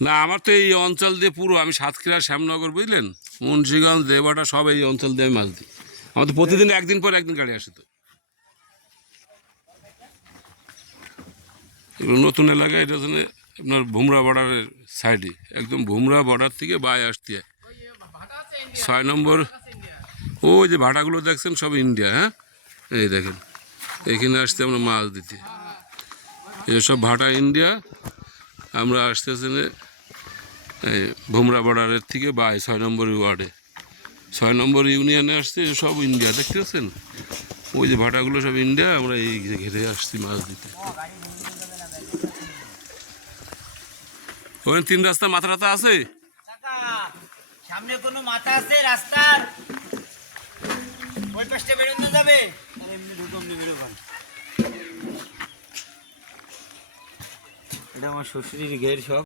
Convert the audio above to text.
না আমার তো এই অঞ্চল দিয়ে পুরো আমি সাতক্ষীরা শ্যামনগর বুঝলেন? মুন্সিগঞ্জ দেবাটা সব এই অঞ্চল দিয়ে আমি মাছ দিই। আমার তো প্রতিদিন একদিন পর একদিন গাড়ি আসে তো। এগুলো নতুন এলাকা এটা হচ্ছে আপনার ভুমরা বর্ডারের সাইডে একদম ভুমরা বর্ডার থেকে বাই আসতে হয়। ছয় নম্বর ওই যে ভাটাগুলো দেখছেন সব ইন্ডিয়া হ্যাঁ? এই দেখেন। এখানে আসতে আমরা মাছ দিতে। এসব ভাটা ইন্ডিয়া। আমরা আসতেছি যে এই ভুমরা বর্ডারের থেকে বাই ছয় নম্বর ওয়ার্ডে। ছয় নম্বর ইউনিয়নে আসছে সব ইন্ডিয়া দেখতে পাচ্ছেন ওই যে ভাটাগুলো সব ইন্ডিয়া আমরা এই ঘেরে আসছি মাছ দিতে। ওখানে তিন রাস্তা মাথা রাতা আছে? সামনে কোনো মাথা আছে রাস্তার? ওই পাশটা বেরোতে যাবে। এটা আমার শ্বশুরের ঘের সব।